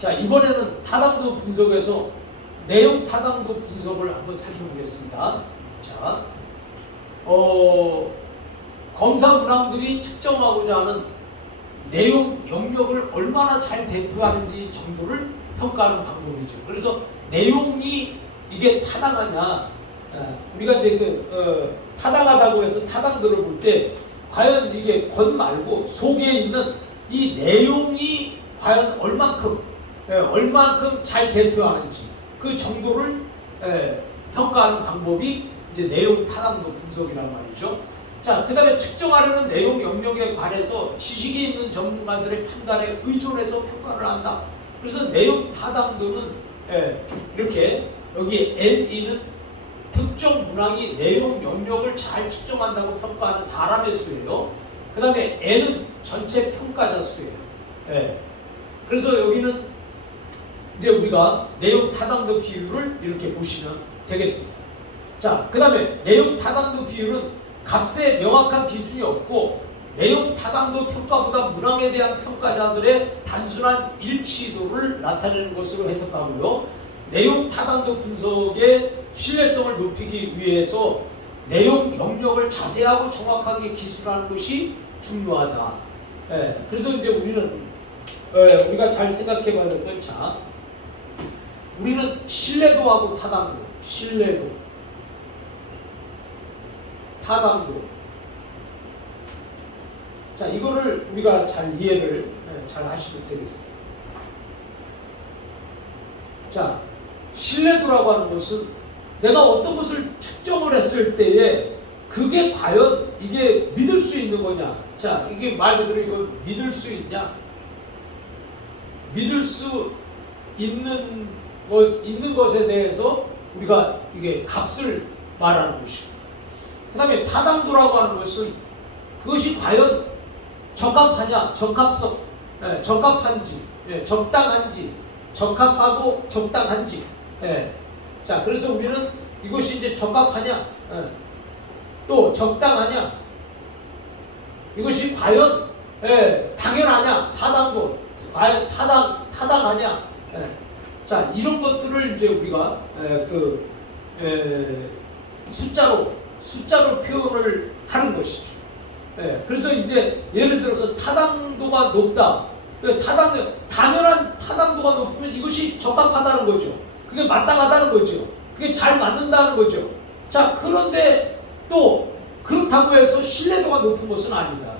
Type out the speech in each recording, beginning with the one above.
자, 이번에는 타당도 분석에서 내용 타당도 분석을 한번 살펴보겠습니다. 자, 검사 문항들이 측정하고자 하는 내용 영역을 얼마나 잘 대표하는지 정도를 평가하는 방법이죠. 그래서 내용이 이게 타당하냐, 우리가 이제 타당하다고 해서 타당도를 볼 때 과연 이게 겉 말고 속에 있는 이 내용이 과연 얼만큼 잘 대표하는지 그 정도를 평가하는 방법이 이제 내용 타당도 분석이란 말이죠. 자, 그 다음에 측정하려는 내용 영역에 관해서 지식이 있는 전문가들의 판단에 의존해서 평가를 한다. 그래서 내용 타당도는 이렇게 여기 NE는 특정 문항이 내용 영역을 잘 측정한다고 평가하는 사람의 수예요. 그 다음에 N은 전체 평가자 수예요. 그래서 여기는 이제 우리가 내용 타당도 비율을 이렇게 보시면 되겠습니다. 자, 그 다음에 내용 타당도 비율은 값에 명확한 기준이 없고 내용 타당도 평가보다 문항에 대한 평가자들의 단순한 일치도를 나타내는 것으로 해석하고요. 내용 타당도 분석의 신뢰성을 높이기 위해서 내용 영역을 자세하고 정확하게 기술하는 것이 중요하다. 그래서 이제 우리는 우리가 잘 생각해 봐야 될 건, 자, 우리는 신뢰도하고 타당도, 신뢰도, 타당도. 자, 이거를 우리가 잘 이해를 잘 하시면 되겠습니다. 자, 신뢰도라고 하는 것은 내가 어떤 것을 측정을 했을 때에 그게 과연 이게 믿을 수 있는 거냐. 자, 이게 말 그대로 이거 믿을 수 있냐. 믿을 수 있는 것에 대해서 우리가 이게 값을 말하는 것이고, 그 다음에 타당도라고 하는 것은 그것이 과연 적합하냐, 적합성, 적합한지, 적당한지, 적합하고 적당한지. 자, 그래서 우리는 이것이 이제 적합하냐, 또 적당하냐, 이것이 과연 당연하냐, 타당도, 과연 타당하냐. 자, 이런 것들을 이제 우리가 숫자로 표현을 하는 것이죠. 그래서 이제 예를 들어서 타당도가 높다. 당연한 타당도가 높으면 이것이 적합하다는 거죠. 그게 마땅하다는 거죠. 그게 잘 맞는다는 거죠. 자, 그런데 또 그렇다고 해서 신뢰도가 높은 것은 아니다.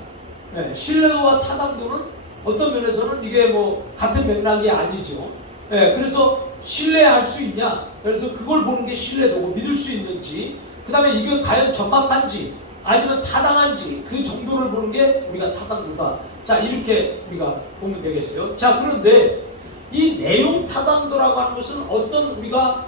신뢰도와 타당도는 어떤 면에서는 이게 뭐 같은 맥락이 아니죠. 그래서 신뢰할 수 있냐? 그래서 그걸 보는 게 신뢰도고, 믿을 수 있는지, 그 다음에 이게 과연 적합한지 아니면 타당한지 그 정도를 보는 게 우리가 타당도다. 자, 이렇게 우리가 보면 되겠어요. 자, 그런데 이 내용 타당도라고 하는 것은 어떤 우리가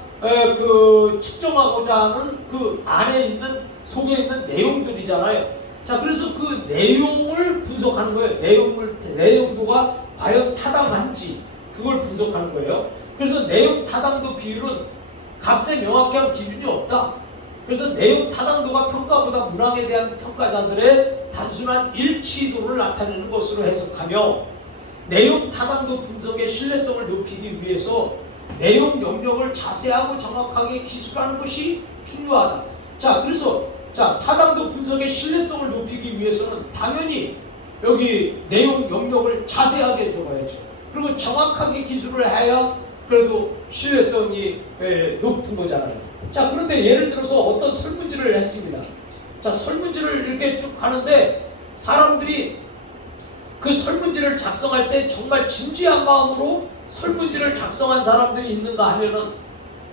측정하고자 하는 그 안에 있는, 속에 있는 내용들이잖아요. 자, 그래서 그 내용을 분석하는 거예요. 내용도가 과연 타당한지 그걸 분석하는 거예요. 그래서 내용 타당도 비율은 값에 명확한 기준이 없다. 그래서 내용 타당도가 평가보다 문항에 대한 평가자들의 단순한 일치도를 나타내는 것으로 해석하며, 내용 타당도 분석의 신뢰성을 높이기 위해서 내용 영역을 자세하고 정확하게 기술하는 것이 중요하다. 자, 그래서 타당도 분석의 신뢰성을 높이기 위해서는 당연히 여기 내용 영역을 자세하게 적어야죠. 그리고 정확하게 기술을 해야 그래도 신뢰성이 높은 거잖아요. 자, 그런데 예를 들어서 어떤 설문지를 했습니다. 자, 설문지를 이렇게 쭉 하는데 사람들이 그 설문지를 작성할 때 정말 진지한 마음으로 설문지를 작성한 사람들이 있는가 하면은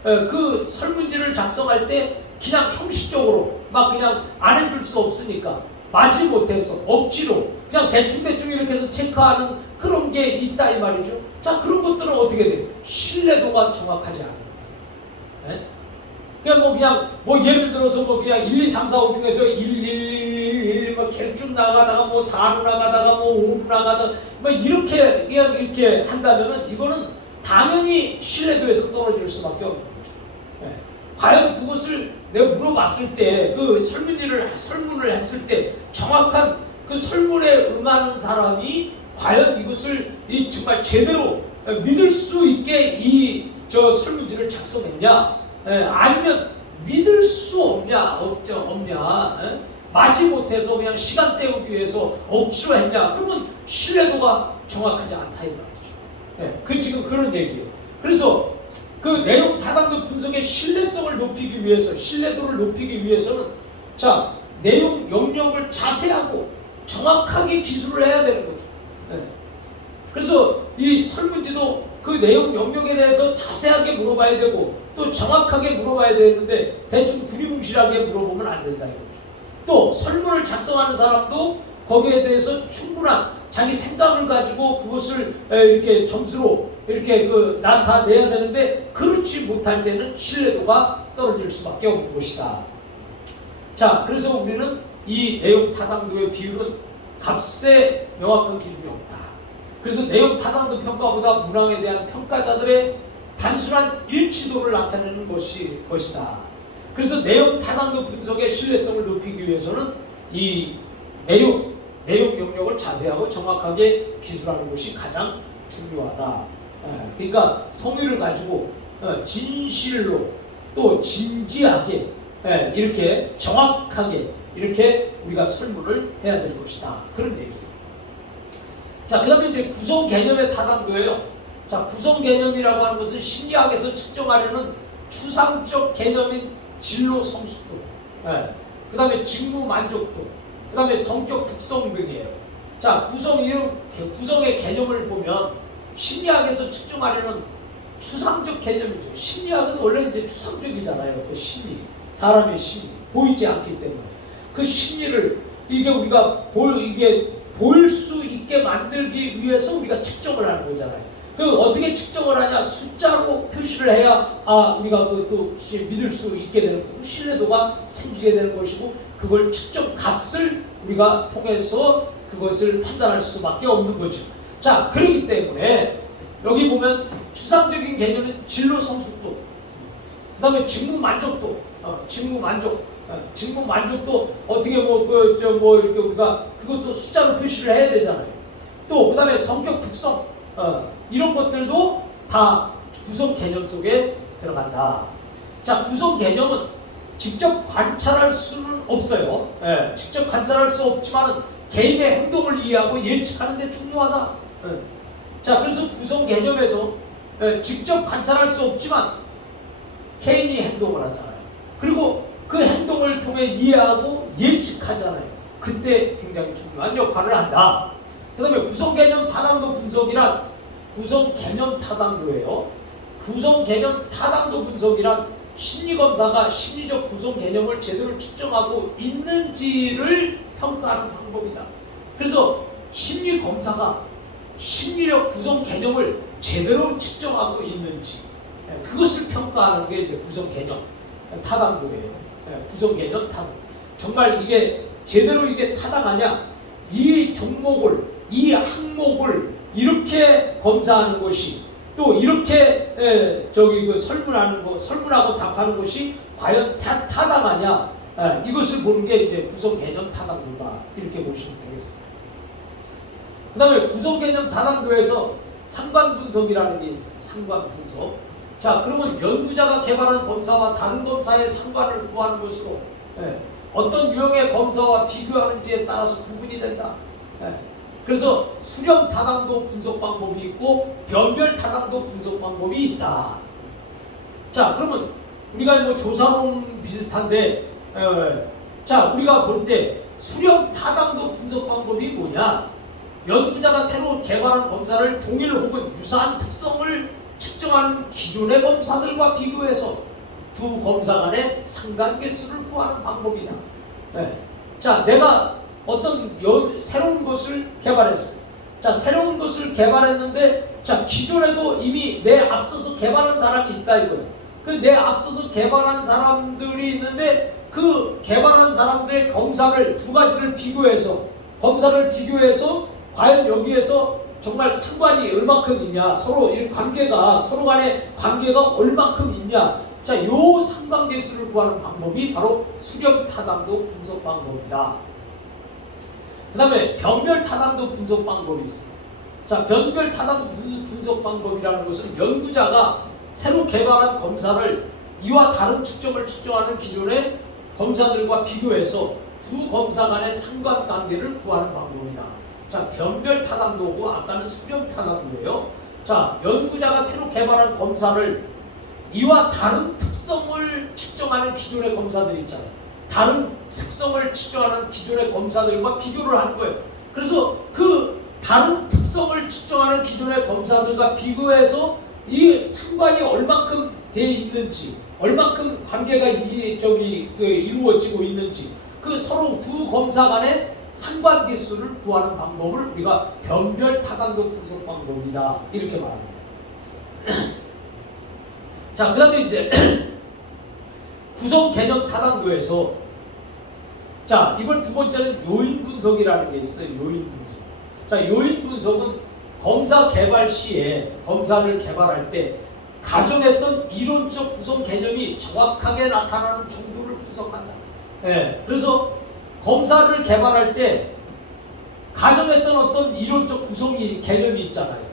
그 설문지를 작성할 때 그냥 형식적으로 막 그냥 안 해줄 수 없으니까 마지 못해서 억지로 그냥 대충 이렇게 해서 체크하는 그런 게 있다 이 말이죠. 자, 그런 것들은 어떻게 돼요? 신뢰도가 정확하지 않습니다. 그냥 예를 들어서 그냥 1, 2, 3, 4, 5 중에서 1, 1, 1, 막 계속 쭉 나가다가 4로 나가다가 5로 나가다가 이렇게 한다면은 이거는 당연히 신뢰도에서 떨어질 수밖에 없는 거죠. 과연 그것을 내가 물어봤을 때, 그 설문을 했을 때 정확한 그 설문에 응하는 사람이 과연 이것을 정말 제대로 믿을 수 있게 이 설문지를 작성했냐? 아니면 믿을 수 없냐? 없냐? 마지 못해서 그냥 시간 때우기 위해서 억지로 했냐? 그러면 신뢰도가 정확하지 않다 이 말이죠. 그 지금 그런 얘기예요. 그래서 그 내용 타당도 분석의 신뢰성을 높이기 위해서, 신뢰도를 높이기 위해서는 자, 내용 영역을 자세하고 정확하게 기술을 해야 되는 거죠. 그래서 이 설문지도 그 내용 영역에 대해서 자세하게 물어봐야 되고 또 정확하게 물어봐야 되는데 대충 두리뭉실하게 물어보면 안 된다 이거죠. 또 설문을 작성하는 사람도 거기에 대해서 충분한 자기 생각을 가지고 그것을 이렇게 점수로 이렇게 나타내야 되는데 그렇지 못할 때는 신뢰도가 떨어질 수밖에 없는 것이다. 자, 그래서 우리는 이 내용 타당도의 비율은 값에 명확한 기준이 없다. 그래서 내용 타당도 평가보다 문항에 대한 평가자들의 단순한 일치도를 나타내는 것이다. 그래서 내용 타당도 분석의 신뢰성을 높이기 위해서는 이 내용 영역을 자세하고 정확하게 기술하는 것이 가장 중요하다. 그러니까 성의를 가지고 진실로 또 진지하게 이렇게 정확하게 이렇게 우리가 설문을 해야 될 것이다. 그런 얘기예요. 자, 그 다음에 이제 구성 개념의 타당도예요. 자, 구성 개념이라고 하는 것은 심리학에서 측정하려는 추상적 개념인 진로 성숙도, 그 다음에 직무 만족도, 그 다음에 성격 특성 등이에요. 자, 구성의 개념을 보면 심리학에서 측정하려는 추상적 개념이죠. 심리학은 원래 이제 추상적이잖아요. 그 심리, 사람의 심리, 보이지 않기 때문에 그 심리를 우리가 보일 수 있게 만들기 위해서 우리가 측정을 하는 거잖아요. 어떻게 측정을 하냐? 숫자로 표시를 해야 우리가 또 믿을 수 있게 되는 거고 신뢰도가 생기게 되는 것이고 그걸 측정 값을 우리가 통해서 그것을 판단할 수밖에 없는 거죠. 자, 그렇기 때문에 여기 보면 추상적인 개념은 진로 성숙도, 그 다음에 직무 만족도, 직무 만족도 어떻게 이렇게 우리가 그것도 숫자로 표시를 해야 되잖아요. 또 그 다음에 성격 특성, 이런 것들도 다 구성 개념 속에 들어간다. 자, 구성 개념은 직접 관찰할 수는 없어요. 직접 관찰할 수 없지만 개인의 행동을 이해하고 예측하는 데 중요하다. 자, 그래서 구성 개념에서 직접 관찰할 수 없지만 개인이 행동을 하잖아요. 그리고 그 행동을 통해 이해하고 예측하잖아요. 그때 굉장히 중요한 역할을 한다. 그 다음에 구성 개념 타당도 분석이란 구성 개념 타당도예요. 구성 개념 타당도 분석이란 심리검사가 심리적 구성 개념을 제대로 측정하고 있는지를 평가하는 방법이다. 그래서 심리검사가 심리적 구성 개념을 제대로 측정하고 있는지 그것을 평가하는 게 이제 구성 개념 타당도예요. 구성 개념 타당. 정말 이게 제대로 이게 타당하냐? 이 종목을, 이 항목을 이렇게 검사하는 것이 또 이렇게 설문하고 답하는 것이 과연 타당하냐? 이것을 보는 게 이제 구성 개념 타당도다. 이렇게 보시면 되겠습니다. 그 다음에 구성 개념 타당도에서 상관 분석이라는 게 있어요. 상관 분석. 자, 그러면 연구자가 개발한 검사와 다른 검사의 상관을 구하는 것으로 어떤 유형의 검사와 비교하는지에 따라서 구분이 된다. 그래서 수렴 타당도 분석 방법이 있고 변별 타당도 분석 방법이 있다. 자, 그러면 우리가 조사론 비슷한데 자, 우리가 볼 때 수렴 타당도 분석 방법이 뭐냐? 연구자가 새로 개발한 검사를 동일 혹은 유사한 특성을 측정하는 기존의 검사들과 비교해서 두 검사 간의 상관계수를 구하는 방법이다. 자, 내가 어떤 새로운 것을 개발했어요. 자, 새로운 것을 개발했는데 자, 기존에도 이미 내 앞서서 개발한 사람이 있다 이거예요. 그 내 앞서서 개발한 사람들이 있는데 그 개발한 사람들의 검사를 두 가지를 비교해서 검사를 비교해서 과연 여기에서 정말 상관이 얼마큼 있냐, 서로 이 관계가 서로 간의 관계가 얼마큼 있냐. 자, 요 상관계수를 구하는 방법이 바로 수렴 타당도 분석 방법이다. 그 다음에 변별 타당도 분석 방법이 있어요. 자, 변별 타당 분석 방법이라는 것은 연구자가 새로 개발한 검사를 이와 다른 측정을 측정하는 기존의 검사들과 비교해서 두 검사 간의 상관관계를 구하는 방법이다. 자, 변별 타당도고 아까는 수렴 타당도예요. 자, 연구자가 새로 개발한 검사를 이와 다른 특성을 측정하는 기존의 검사들 있잖아요. 다른 특성을 측정하는 기존의 검사들과 비교를 하는 거예요. 그래서 그 다른 특성을 측정하는 기존의 검사들과 비교해서 이 상관이 얼만큼 돼 있는지, 얼만큼 관계가 이루어지고 있는지, 그 서로 두 검사 간의 상관계수를 구하는 방법을 우리가 변별 타당도 분석 방법이다 이렇게 말합니다. 자, 그 다음에 이제 구성 개념 타당도에서, 자, 이번 두 번째는 요인 분석이라는 게 있어요. 요인 분석. 자, 요인 분석은 검사 개발 시에, 검사를 개발할 때 가정했던 이론적 구성 개념이 정확하게 나타나는 정도를 분석한다. 예, 그래서 검사를 개발할 때 가정했던 어떤 이론적 구성이 개념이 있잖아요.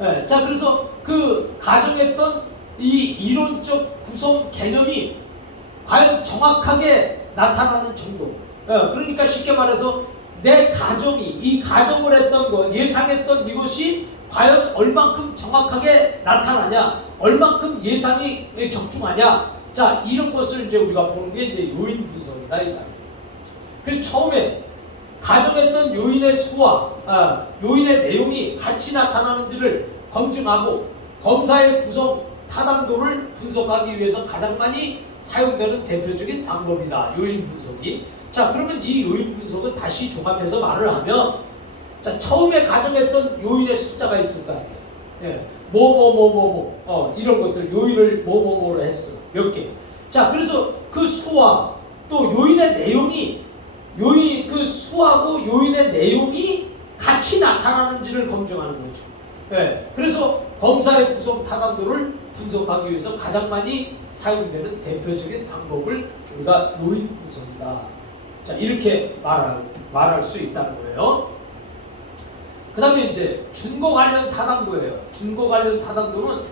예, 자, 그래서 그 가정했던 이 이론적 구성 개념이 과연 정확하게 나타나는 정도. 그러니까 쉽게 말해서 내 가정이, 이 가정을 했던 것, 예상했던 이것이 과연 얼만큼 정확하게 나타나냐, 얼만큼 예상이 적중하냐. 자, 이런 것을 이제 우리가 보는 게 이제 요인 분석이다 이 말이에요. 그래서 처음에 가정했던 요인의 수와 요인의 내용이 같이 나타나는지를 검증하고 검사의 구성 타당도를 분석하기 위해서 가장 많이 사용되는 대표적인 방법이다. 요인 분석이. 자, 그러면 이 요인 분석은 다시 종합해서 말을 하면, 자, 처음에 가정했던 요인의 숫자가 있을 거 아니에요. 예. 이런 것들 요인을 뭐로 했어. 몇 개. 자, 그래서 그 수와 또 요인의 내용이 그 수하고 요인의 내용이 같이 나타나는지를 검증하는 거죠. 예. 그래서 검사의 구성 타당도를 분석하기 위해서 가장 많이 사용되는 대표적인 방법을 우리가 요인 분석이다. 자, 이렇게 말할 수 있다는 거예요. 그 다음에 이제 준거 관련 타당도예요. 준거 관련 타당도는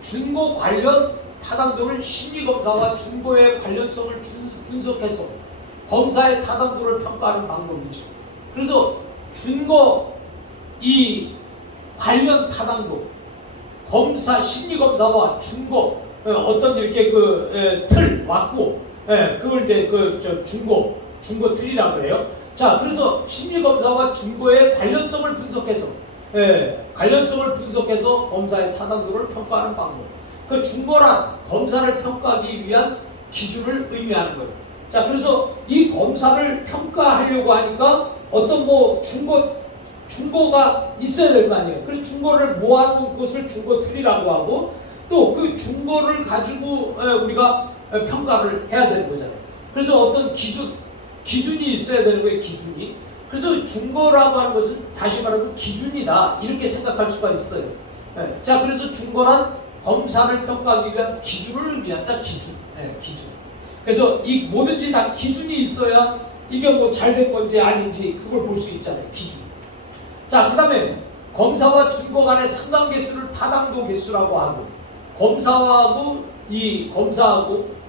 준거 관련 타당도를 심리검사와 준거의 관련성을 분석해서 검사의 타당도를 평가하는 방법이죠. 그래서 준거 이 관련 타당도, 검사 심리검사와 준거 어떤 이렇게 틀 왔고, 그걸 이제 준거 틀이라고 해요. 자, 그래서 심리검사와 준거의 관련성을 분석해서, 관련성을 분석해서 검사의 타당도를 평가하는 방법. 그 준거란 검사를 평가하기 위한 기준을 의미하는 거예요. 자, 그래서 이 검사를 평가하려고 하니까 어떤 준거가 있어야 될 거 아니에요. 그래서 준거를 모아놓은 것을 준거 틀이라고 하고, 또 그 준거를 가지고 우리가 평가를 해야 되는 거잖아요. 그래서 어떤 기준이 있어야 되는 거예요. 기준이. 그래서 준거라고 하는 것은 다시 말하면 기준이다 이렇게 생각할 수가 있어요. 자, 그래서 준거란 검사를 평가하기 위한 기준을 의미한다. 기준. 그래서 이 뭐든지 다 기준이 있어야 이게 뭐 잘된 건지 아닌지 그걸 볼 수 있잖아요. 기준. 자, 그 다음에 검사와 준거 간의 상관계수를 타당도 계수라고 하고, 검사하고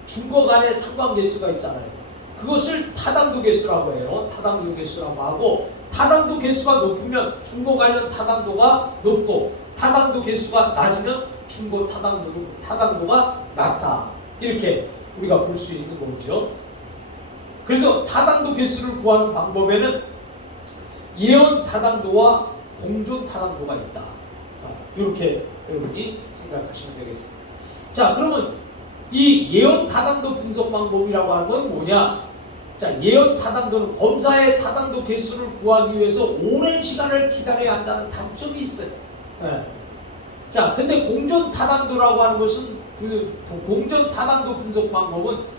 준거 간의 상관계수가 있잖아요. 그것을 타당도 계수라고 해요. 타당도 계수라고 하고, 타당도 계수가 높으면 준거 관련 타당도가 높고, 타당도 계수가 낮으면 준거 타당도가 낮다. 이렇게 우리가 볼 수 있는 거죠. 그래서 타당도 계수를 구하는 방법에는 예언 타당도와 공존 타당도가 있다. 이렇게 여러분이 생각하시면 되겠습니다. 자, 그러면 이 예언 타당도 분석 방법이라고 하는 건 뭐냐? 자, 예언 타당도는 검사의 타당도 개수를 구하기 위해서 오랜 시간을 기다려야 한다는 단점이 있어요. 자, 근데 공존 타당도라고 하는 것은 공존 타당도 분석 방법은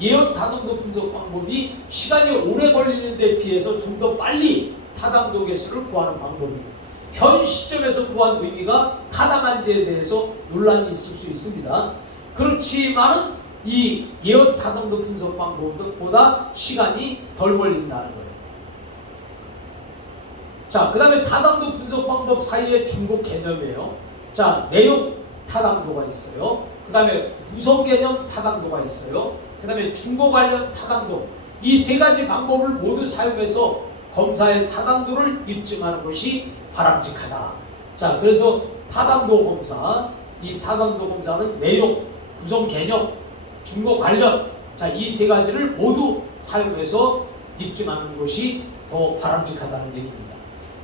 예언 타당도 분석 방법이 시간이 오래 걸리는 데 비해서 좀 더 빨리 타당도 개수를 구하는 방법입니다. 현 시점에서 구한 의미가 타당한지에 대해서 논란이 있을 수 있습니다. 그렇지만은 이 예언 타당도 분석 방법보다 시간이 덜 걸린다는 거예요. 자, 그 다음에 타당도 분석 방법 사이의 중복 개념이에요. 자, 내용 타당도가 있어요. 그 다음에 구성 개념 타당도가 있어요. 그 다음에 중복 관련 타당도. 이 세 가지 방법을 모두 사용해서 검사의 타당도를 입증하는 것이 바람직하다. 자, 그래서 타당도 검사, 이 타당도 검사는 내용, 구성 개념, 중복 관련, 자, 이 세 가지를 모두 사용해서 입증하는 것이 더 바람직하다는 얘기입니다.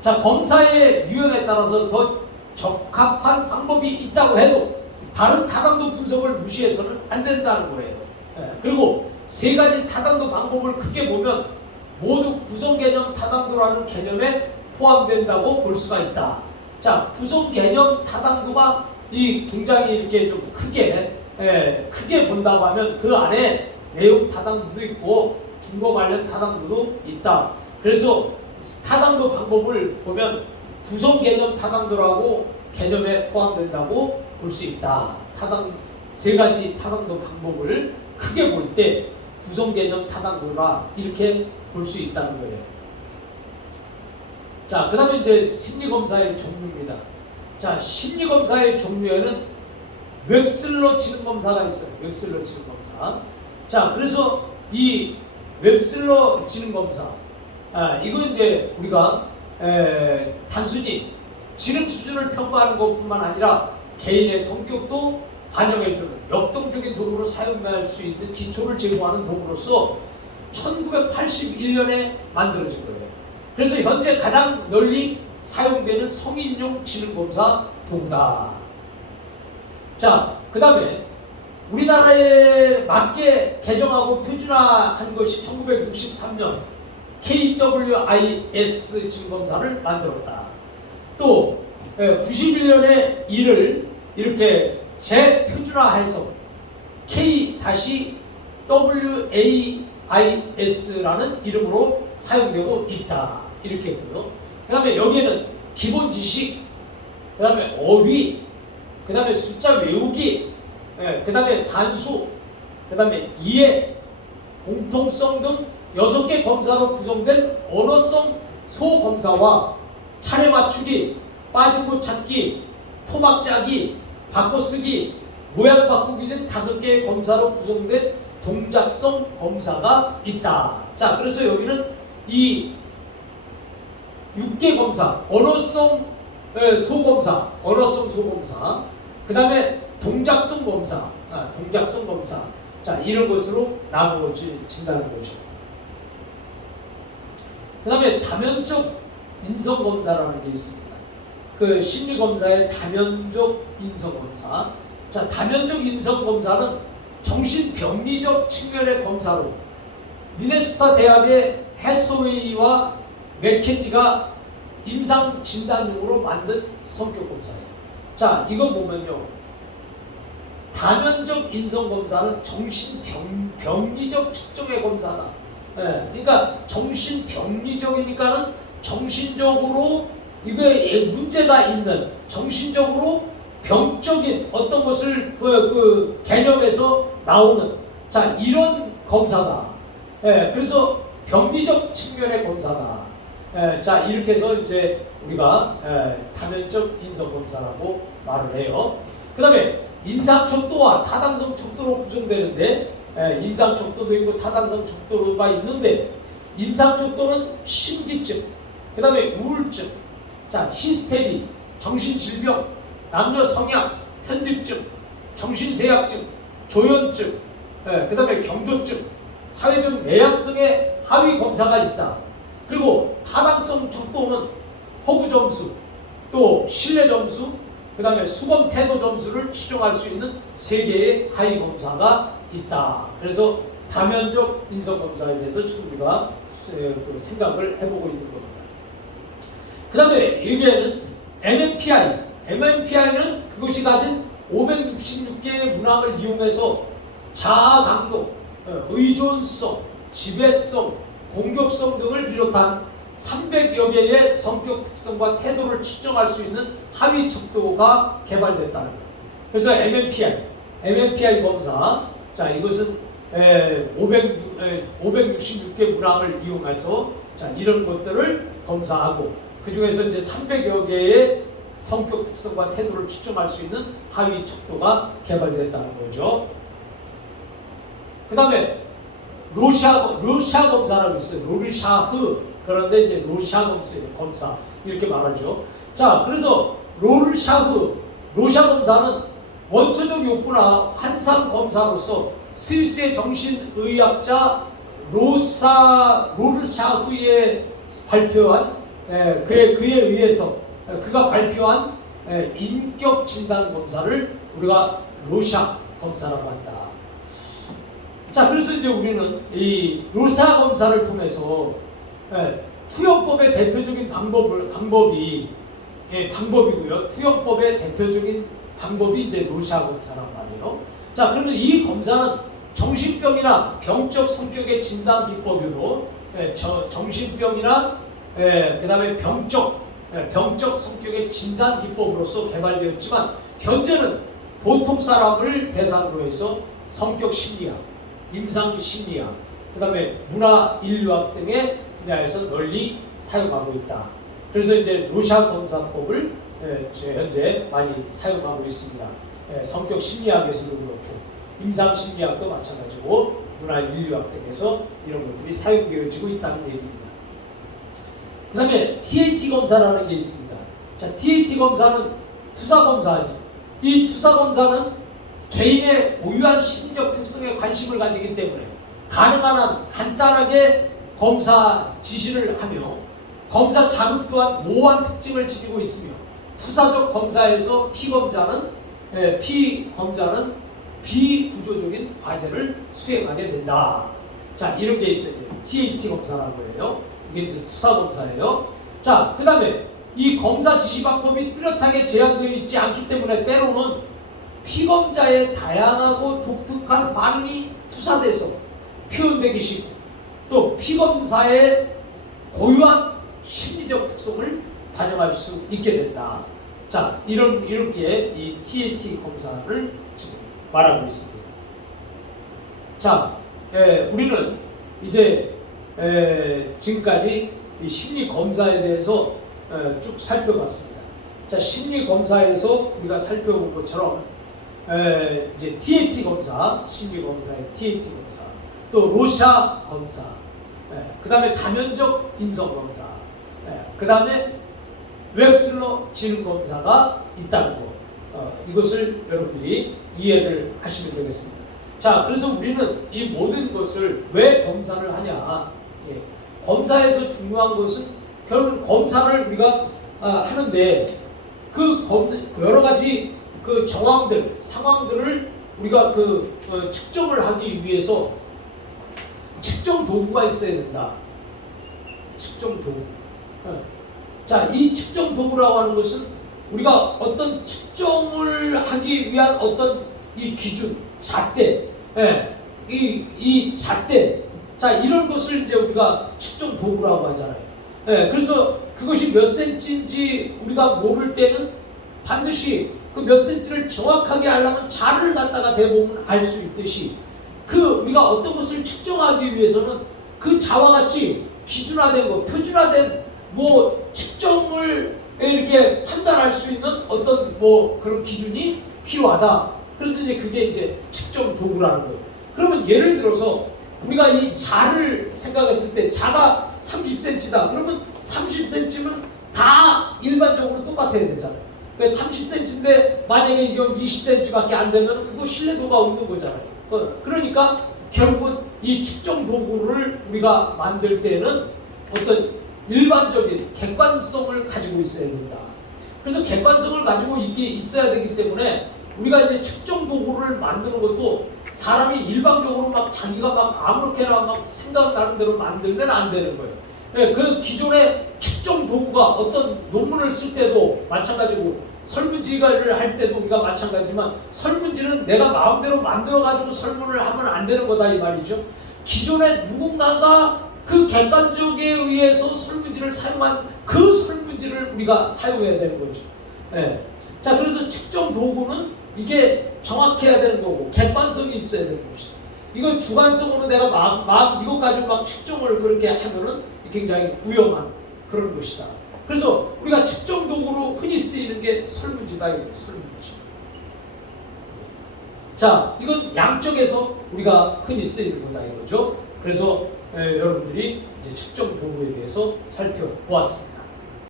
자, 검사의 유형에 따라서 더 적합한 방법이 있다고 해도 다른 타당도 분석을 무시해서는 안 된다는 거예요. 그리고 세 가지 타당도 방법을 크게 보면 모두 구성 개념 타당도라는 개념에 포함된다고 볼 수가 있다. 자, 구성 개념 타당도가 이 굉장히 이렇게 좀 크게 본다고 하면 그 안에 내용 타당도도 있고 중거 관련 타당도도 있다. 그래서 타당도 방법을 보면 구성 개념 타당도라고 개념에 포함된다고 볼 수 있다. 세 가지 타당도 방법을 크게 볼 때 구성 개념 타당도라 이렇게 볼 수 있다는 거예요. 자, 그 다음에 이제 심리검사의 종류입니다. 자, 심리검사의 종류에는 웹슬러 치는 검사가 있어요. 웹슬러 치는 검사. 자, 그래서 이 웹슬러 치는 검사, 이건 이제 우리가 단순히 지능 수준을 평가하는 것뿐만 아니라 개인의 성격도 반영해주는 역동적인 도구로 사용할 수 있는 기초를 제공하는 도구로서 1981년에 만들어진 거예요. 그래서 현재 가장 널리 사용되는 성인용 지능검사 도구다. 자, 그 다음에 우리나라에 맞게 개정하고 표준화한 것이 1963년 KWIS 지능검사를 만들었다. 또 91년에 이를 이렇게 재표준화해서 K-WAIS라는 이름으로 사용되고 있다. 이렇게 했고요. 그 다음에 여기에는 기본 지식, 그 다음에 어휘, 그 다음에 숫자 외우기, 그 다음에 산수, 그 다음에 이해, 공통성 등 6개 검사로 구성된 언어성 소검사와 차례 맞추기, 빠진 곳 찾기, 토막 짜기, 바꿔쓰기, 모양 바꾸기 등 5개의 검사로 구성된 동작성 검사가 있다. 자, 그래서 여기는 이 6개 검사, 언어성 소검사, 그 다음에 동작성 검사, 자, 이런 것으로 나누어진다는 거죠. 그 다음에 다면적 인성검사라는 게 있습니다. 그 심리검사의 다면적 인성검사. 자, 다면적 인성검사는 정신병리적 측면의 검사로 미네소타 대학의 해서웨이와 맥켄지가 임상진단용으로 만든 성격검사예요. 자, 이거 보면요. 다면적 인성검사는 정신병리적 측정의 검사다. 그러니까 정신병리적이니까는 정신적으로 이게 문제가 있는 정신적으로 병적인 어떤 것을 그 개념에서 나오는 자 이런 검사다. 그래서 병리적 측면의 검사다. 자 이렇게 해서 이제 우리가 다면적 인성 검사라고 말을 해요. 그 다음에 임상 척도와 타당성 척도로 구성되는데 임상 척도도 있고 타당성 척도가 있는데 임상 척도는 심기증, 그 다음에 우울증, 자 히스테리, 정신질병, 남녀 성향, 편집증, 정신세약증, 조현증, 그 다음에 경조증, 사회적 내향성의 하위 검사가 있다. 그리고 타당성 척도는 허구 점수, 또 신뢰 점수, 그 다음에 수검 태도 점수를 측정할 수 있는 3개의 하위 검사가 있다. 그래서 다면적 인성 검사에 대해서 지금 우리가 생각을 해보고 있는 겁니다. 그 다음에 여기에는 MMPI는 그것이 가진 566개의 문항을 이용해서 자아 강도, 의존성, 지배성, 공격성 등을 비롯한 300여 개의 성격 특성과 태도를 측정할 수 있는 하위 척도가 개발됐다는 거예요. 그래서 MMPI 검사, 자 이것은 566개 문항을 이용해서 자 이런 것들을 검사하고 그 중에서 이제 300여 개의 성격 특성과 태도를 측정할 수 있는 하위 척도가 개발됐다는 거죠. 그 다음에 러시아 검사라고 있어요. 로르샤흐. 그런데 이제 러시아 검사 이렇게 말하죠. 자, 그래서 러시아 검사는 원초적 욕구나 환상 검사로서 스위스의 정신의학자 로르샤흐에 발표한 그에 의해서 그가 발표한 인격 진단 검사를 우리가 러시아 검사라고 한다. 자, 그래서 이제 우리는 이 러시아 검사를 통해서 투영법의 대표적인 방법이고요. 투영법의 대표적인 방법이 이제 러시아 검사란 말이에요. 자, 그러면 이 검사는 정신병이나 병적 성격의 진단 기법으로 정신병이나 그다음에 병적 성격의 진단 기법으로서 개발되었지만 현재는 보통 사람을 대상으로 해서 성격 심리학, 임상 심리학, 그다음에 문화 인류학 등의 분야에서 널리 사용하고 있다. 그래서 이제 러시아 검사법을 현재 많이 사용하고 있습니다. 성격 심리학에서도 그렇고 임상 심리학도 마찬가지고 문화 인류학 등에서 이런 것들이 사용되어지고 있다는 얘기입니다. 그 다음에 TAT 검사라는 게 있습니다. 자, TAT 검사는 투사 검사죠. 이 투사 검사는 개인의 고유한 심리적 특성에 관심을 가지기 때문에 가능한 한 간단하게 검사 지시를 하며 검사 자극 또한 모호한 특징을 지니고 있으며 투사적 검사에서 피검자는 비구조적인 과제를 수행하게 된다. 자, 이런 게 있어요. TAT 검사라고 해요. 이게 이제 투사 검사예요. 자, 그 다음에 이 검사 지시 방법이 뚜렷하게 제한되어 있지 않기 때문에 때로는 피검자의 다양하고 독특한 반응이 투사돼서 표현되기 쉽고 또 피검사의 고유한 심리적 특성을 반영할 수 있게 된다. 자, 이렇게 이 TAT 검사를 지금 말하고 있습니다. 자, 우리는 이제 지금까지 이 심리 검사에 대해서 쭉 살펴봤습니다. 자, 심리 검사에서 우리가 살펴본 것처럼 이제 TAT 검사, 심리 검사의 TAT 검사, 또 러시아 검사, 그 다음에 다면적 인성 검사, 그 다음에 웩슬러 지능 검사가 있다는 것, 이것을 여러분들이 이해를 하시면 되겠습니다. 자, 그래서 우리는 이 모든 것을 왜 검사를 하냐? 검사에서 중요한 것은 결국 검사를 우리가 하는데 그 여러 가지 그 정황들, 상황들을 우리가 측정을 하기 위해서 측정 도구가 있어야 된다. 측정 도구. 자, 이 측정 도구라고 하는 것은 우리가 어떤 측정을 하기 위한 어떤 이 기준, 잣대, 이 잣대, 자, 이런 것을 이제 우리가 측정 도구라고 하잖아요. 그래서 그것이 몇 센치인지 우리가 모를 때는 반드시 그 몇 센치를 정확하게 알려면 자를 갖다가 대보면 알 수 있듯이 우리가 어떤 것을 측정하기 위해서는 그 자와 같이 기준화된 거, 표준화된 측정을 이렇게 판단할 수 있는 어떤 그런 기준이 필요하다. 그래서 이제 그게 이제 측정 도구라는 거예요. 그러면 예를 들어서 우리가 이 자를 생각했을 때 자가 30cm다. 그러면 30cm면 다 일반적으로 똑같아야 되잖아요. 30cm인데 만약에 이건 20cm밖에 안 되면 그거 신뢰도가 없는 거잖아요. 그러니까 결국 이 측정 도구를 우리가 만들 때는 어떤 일반적인 객관성을 가지고 있어야 된다. 그래서 객관성을 가지고 이게 있어야 되기 때문에 우리가 이제 측정 도구를 만드는 것도 사람이 일방적으로 자기가 아무렇게나 생각나는 대로 만들면 안 되는 거예요. 그 기존의 측정 도구가 어떤 논문을 쓸 때도 마찬가지고 설문지를 할 때도 우리가 마찬가지지만 설문지는 내가 마음대로 만들어가지고 설문을 하면 안 되는 거다 이 말이죠. 기존에 누군가가 그 객관적에 의해서 설문지를 사용한 그 설문지를 우리가 사용해야 되는 거죠. 자, 그래서 측정 도구는 이게 정확해야 되는 거고 객관성이 있어야 되는 것이다. 이건 주관성으로 내가 이것 가지고 측정을 그렇게 하면은 굉장히 위험한 그런 것이다. 그래서 우리가 측정 도구로 흔히 쓰이는 게 설문지다. 설문지. 자, 이건 양쪽에서 우리가 흔히 쓰이는 거다 이거죠. 그래서 여러분들이 이제 측정 도구에 대해서 살펴보았습니다.